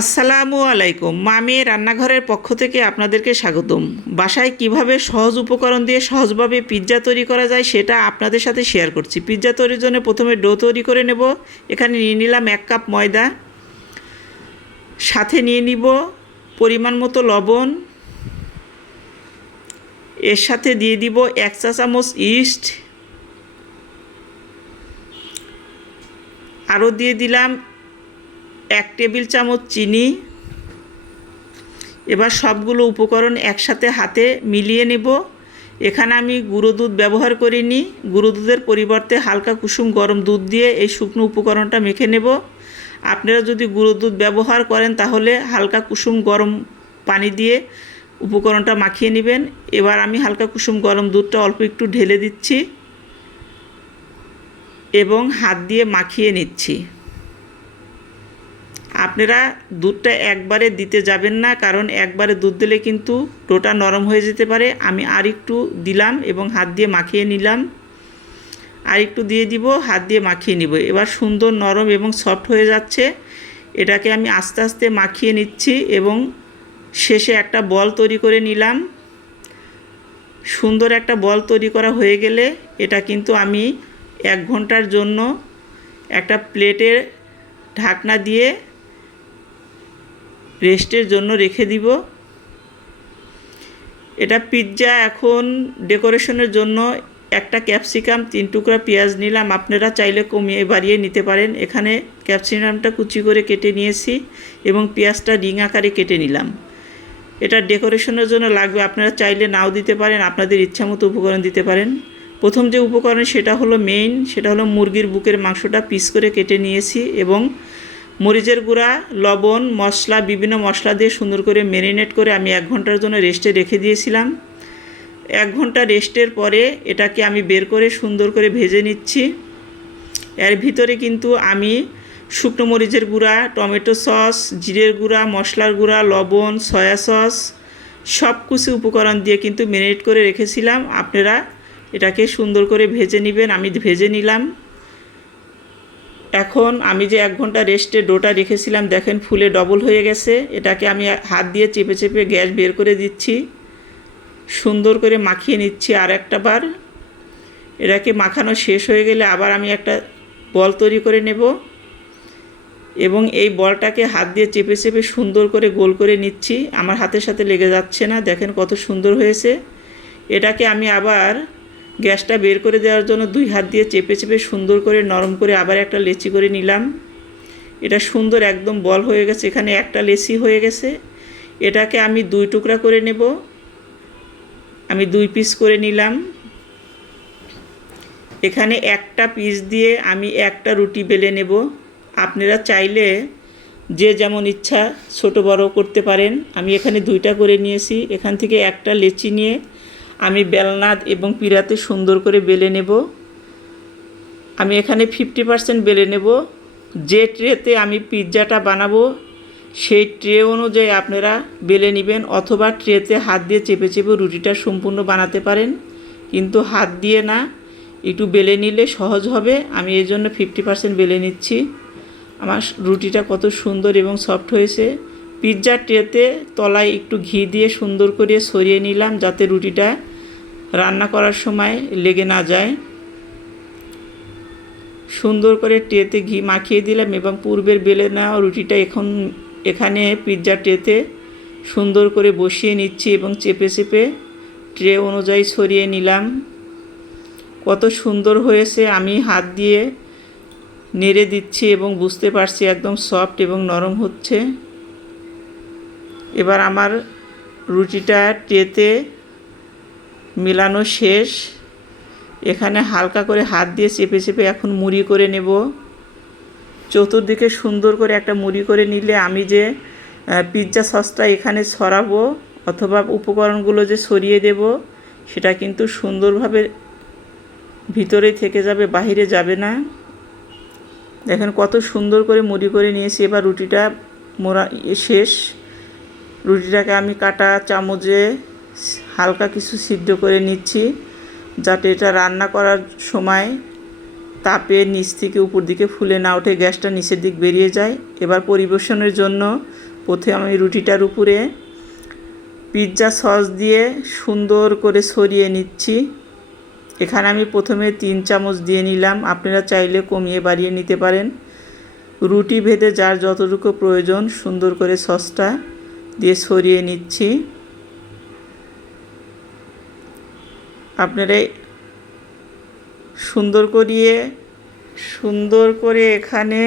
আসসালামু আলাইকুম। মামি রান্নাঘরের পক্ষ থেকে আপনাদেরকে স্বাগতম। বাসায় কিভাবে সহজ উপকরণ দিয়ে সহজভাবে পিৎজা তৈরি করা যায় সেটা আপনাদের সাথে শেয়ার করছি। পিৎজা তৈরির জন্য প্রথমে ডো তৈরি করে নেব। এখানে নিয়ে নিলাম 1 কাপ ময়দা, সাথে নিয়ে নিব পরিমাণ মতো লবণ, এর সাথে দিয়ে দিব 1 চা চামচ ইস্ট, আরও দিয়ে দিলাম 1 টেবিল চামচ চিনি। এবার সবগুলো উপকরণ একসাথে হাতে মিলিয়ে নেব। এখানে আমি গুঁড়ো দুধ ব্যবহার করিনি, গুঁড়ো দুধের পরিবর্তে হালকা কুসুম গরম দুধ দিয়ে এই শুকনো উপকরণটা মেখে নেব। আপনারা যদি গুঁড়ো দুধ ব্যবহার করেন তাহলে হালকা কুসুম গরম পানি দিয়ে উপকরণটা মাখিয়ে নেবেন। এবার আমি হালকা কুসুম গরম দুধটা অল্প একটু ঢেলে দিচ্ছি এবং হাত দিয়ে মাখিয়ে নিচ্ছি। আপনারা দুধটা একবারে দিতে যাবেন না, কারণ একবারে দুধ দিলে কিন্তু ডোটা নরম হয়ে যেতে পারে। আমি আর একটু দিলাম এবং হাত দিয়ে মাখিয়ে নিলাম, আর একটু দিয়ে দিব, হাত দিয়ে মাখিয়ে নিব। এবার সুন্দর নরম এবং সফট হয়ে যাচ্ছে। এটাকে আমি আস্তে আস্তে মাখিয়ে নিচ্ছি এবং শেষে একটা বল তৈরি করে নিলাম। সুন্দর একটা বল তৈরি করা হয়ে গেলে এটা কিন্তু আমি 1 ঘন্টার জন্য একটা প্লেটের ঢাকনা দিয়ে রেস্টের জন্য রেখে দিব। এটা পিৎজা। এখন ডেকোরেশনের জন্য একটা ক্যাপসিকাম, 3 টুকরা পেঁয়াজ নিলাম। আপনারা চাইলে কমিয়ে বাড়িয়ে নিতে পারেন। এখানে ক্যাপসিকামটা কুচি করে কেটে নিয়েছি এবং পেঁয়াজটা রিং আকারে কেটে নিলাম। এটা ডেকোরেশনের জন্য লাগবে, আপনারা চাইলে নাও দিতে পারেন, আপনাদের ইচ্ছামতো উপকরণ দিতে পারেন। প্রথম যে উপকরণ সেটা হলো মেইন, সেটা হলো মুরগির বুকের মাংসটা পিস করে কেটে নিয়েছি এবং মরিচের গুঁড়া, লবণ, মশলা, বিভিন্ন মশলা দিয়ে সুন্দর করে ম্যারিনেট করে আমি 1 ঘন্টার জন্য রেস্টে রেখে দিয়েছিলাম। 1 ঘন্টা রেস্টের পরে এটাকে আমি বের করে সুন্দর করে ভেজে নিচ্ছি। এর ভিতরে কিন্তু আমি শুকনো মরিচের গুঁড়া, টমেটো সস, জিরের গুঁড়া, মশলার গুঁড়া, লবণ, সয়া সস সব কিছু উপকরণ দিয়ে কিন্তু ম্যারিনেট করে রেখেছিলাম। আপনারা এটাকে সুন্দর করে ভেজে নেবেন। আমি ভেজে নিলাম। এখন আমি যে 1 ঘন্টা রেস্টে ডোটা রেখেছিলাম, দেখেন ফুলে ডবল হয়ে গেছে। এটাকে আমি হাত দিয়ে চেপে চেপে গ্যাস বের করে দিচ্ছি, সুন্দর করে মাখিয়ে নিচ্ছি আর একটা বার। এটাকে মাখানো শেষ হয়ে গেলে আবার আমি একটা বল তৈরি করে নেব এবং এই বলটাকে হাত দিয়ে চেপে চেপে সুন্দর করে গোল করে নিচ্ছি। আমার হাতের সাথে লেগে যাচ্ছে না, দেখেন কত সুন্দর হয়েছে। এটাকে আমি আবার গ্যাসটা বের করে দেওয়ার জন্য 2 হাত দিয়ে চেপে চেপে সুন্দর করে নরম করে আবার একটা লেচি করে নিলাম। এটা সুন্দর একদম বল হয়ে গেছে। এখানে একটা লেচি হয়ে গেছে। এটাকে আমি 2 টুকরা করে নেব। আমি 2 পিস করে নিলাম। এখানে একটা পিস দিয়ে আমি একটা রুটি বেলে নেব। আপনারা চাইলে যে যেমন ইচ্ছা ছোট বড় করতে পারেন। আমি এখানে 2টা করে নিয়েছি। এখান থেকে একটা লেচি নিয়ে আমি বেলনা এবং পিঁড়াতে সুন্দর করে বেলে নেব। আমি এখানে 50% বেলে নেব। যে ট্রেতে আমি পিৎজাটা বানাবো সেই ট্রে অনুযায়ী আপনারা বেলে নেবেন, অথবা ট্রেতে হাত দিয়ে চেপে চেপে রুটিটা সম্পূর্ণ বানাতে পারেন, কিন্তু হাত দিয়ে না, একটু বেলে নিলে সহজ হবে। আমি এই জন্য 50% বেলে নিচ্ছি। আমার রুটিটা কত সুন্দর এবং সফট হয়েছে। পিৎজার ট্রেতে তলায় একটু ঘি দিয়ে সুন্দর করে ছড়িয়ে নিলাম, যাতে রুটিটা রান্না করার সময় লেগে না যায়। সুন্দর করে ট্রেতে ঘি মাখিয়ে দিলাম এবং পূর্বের বেলে নেওয়া রুটিটা এখানে পিৎজার ট্রেতে সুন্দর করে বসিয়ে নিচ্ছি এবং চেপে চেপে ট্রে অনুযায়ী ছড়িয়ে নিলাম। কত সুন্দর হয়েছে। আমি হাত দিয়ে নেড়ে দিচ্ছি এবং বুঝতে পারছি একদম সফট এবং নরম হচ্ছে। এবার আমার রুটিটা ট্রেতে মেলানো শেষ। এখানে হালকা করে হাত দিয়ে চেপে চেপে এখন মুড়ি করে নেব। চতুর্দিকে সুন্দর করে একটা মুড়ি করে নিলে আমি যে পিৎজা সসটা এখানে ছড়াবো অথবা উপকরণগুলো যে ছড়িয়ে দেব সেটা কিন্তু সুন্দরভাবে ভিতরে থেকে যাবে, বাহিরে যাবে না। দেখেন কত সুন্দর করে মুড়ি করে নিয়েছি। এবার রুটিটা মোড়া শেষ। রুটিটাকে আমি কাটা চামচে হালকা কিছু সিদ্ধ করে নিচ্ছি, যাতে এটা রান্না করার সময় তাপে নিচ থেকে উপর দিকে ফুলে না ওঠে, গ্যাসটা নিচের দিক বেরিয়ে যায়। এবার পরিবেশনের জন্য প্রথমে আমি রুটিটার উপরে পিৎজা সস দিয়ে সুন্দর করে ছড়িয়ে নিচ্ছি। এখানে আমি প্রথমে 3 চামচ দিয়ে নিলাম, আপনারা চাইলে কমিয়ে বাড়িয়ে নিতে পারেন। রুটি ভেদে যার যতটুকু প্রয়োজন সুন্দর করে সসটা দিয়ে ছড়িয়ে নিচ্ছি। আপনারা সুন্দর করে এখানে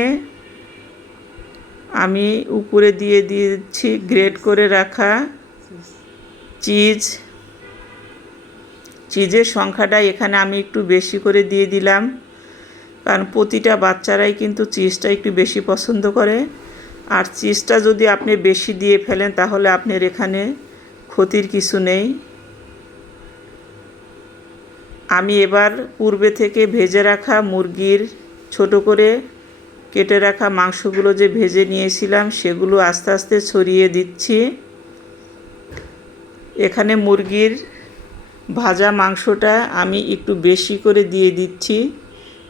আমি উপরে দিয়ে দিচ্ছি গ্রেট করে রাখা চিজের সংখ্যাটা এখানে আমি একটু বেশি করে দিয়ে দিলাম, কারণ প্রতিটা বাচ্চারাই কিন্তু চিজটা একটু বেশি পছন্দ করে। আর চিজটা যদি আপনি বেশি দিয়ে ফেলেন তাহলে আপনার এখানে ক্ষতির কিছু নেই। আমি এবার পূর্বে থেকে ভেজে রাখা মুরগির ছোট করে কেটে রাখা মাংসগুলো যে ভেজে নিয়েছিলাম সেগুলো আস্তে আস্তে ছড়িয়ে দিচ্ছি। এখানে মুরগির ভাজা মাংসটা আমি একটু বেশি করে দিয়ে দিচ্ছি,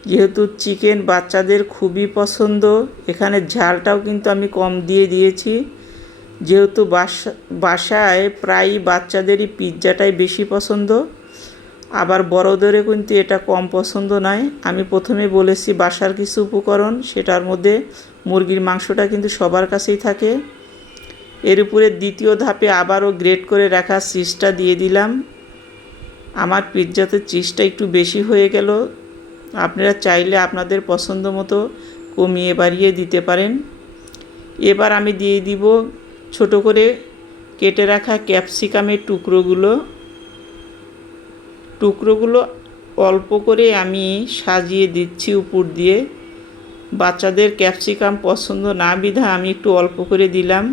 যেহেতু চিকেন বাচ্চাদের খুবই পছন্দ। এখানে ঝালটাও কিন্তু আমি কম দিয়ে দিয়েছি, যেহেতু বাসায় প্রায় বাচ্চাদেরই পিৎজাটাই বেশি পছন্দ, আবার বড়দেরও কিন্তু এটা কম পছন্দ নয়। আমি প্রথমে বলেছি বাসার কিছু উপকরণ, সেটার মধ্যে মুরগির মাংসটা কিন্তু সবার কাছেই থাকে। এর উপরে দ্বিতীয় ধাপে আবারও গ্রেট করে রাখা চিজটা দিয়ে দিলাম। আমার পিৎজাতে চিজটা একটু বেশি হয়ে গেল, আপনারা চাইলে আপনাদের পছন্দ মতো কমিয়ে বাড়িয়ে দিতে পারেন। এবার আমি দিয়ে দিব ছোট করে কেটে রাখা ক্যাপসিকামের টুকরোগুলো অল্প করে আমি সাজিয়ে দিচ্ছি উপর দিয়ে। বাচ্চাদের ক্যাপসিকাম পছন্দ না বিধায় আমি একটু অল্প করে দিলাম,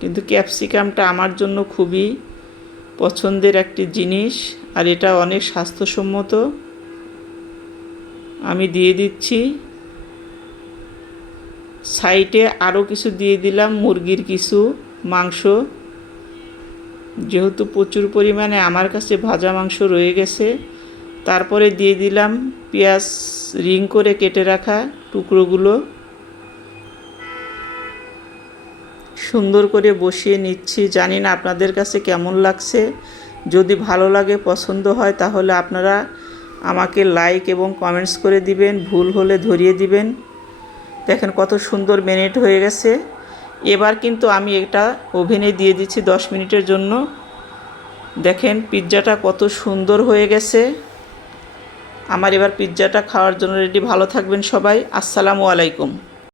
কিন্তু ক্যাপসিকামটা আমার জন্য খুবই পছন্দের একটি জিনিস, আর এটা অনেক স্বাস্থ্যসম্মত। আমি দিয়ে দিচ্ছি। সাইডে আরও কিছু দিয়ে দিলাম মুরগির কিছু মাংস, যেহেতু প্রচুর পরিমাণে আমার কাছে ভাজা মাংস রয়ে গেছে। তারপরে দিয়ে দিলাম পেঁয়াজ রিং করে কেটে রাখা টুকরোগুলো, সুন্দর করে বসিয়ে নিচ্ছি। জানি না আপনাদের কাছে কেমন লাগছে, যদি ভালো লাগে পছন্দ হয় তাহলে আপনারা আমাকে লাইক এবং কমেন্টস করে দিবেন, ভুল হলে ধরিয়ে দিবেন। দেখেন কত সুন্দর ম্যারিনেট হয়ে গেছে। এবার কিন্তু আমি এটা ওভেনে দিয়ে দিচ্ছি 10 মিনিটের জন্য। দেখেন পিৎজাটা কত সুন্দর হয়ে গেছে। আমার এবার পিৎজাটা খাওয়ার জন্য রেডি। ভালো থাকবেন সবাই। আসসালামু আলাইকুম।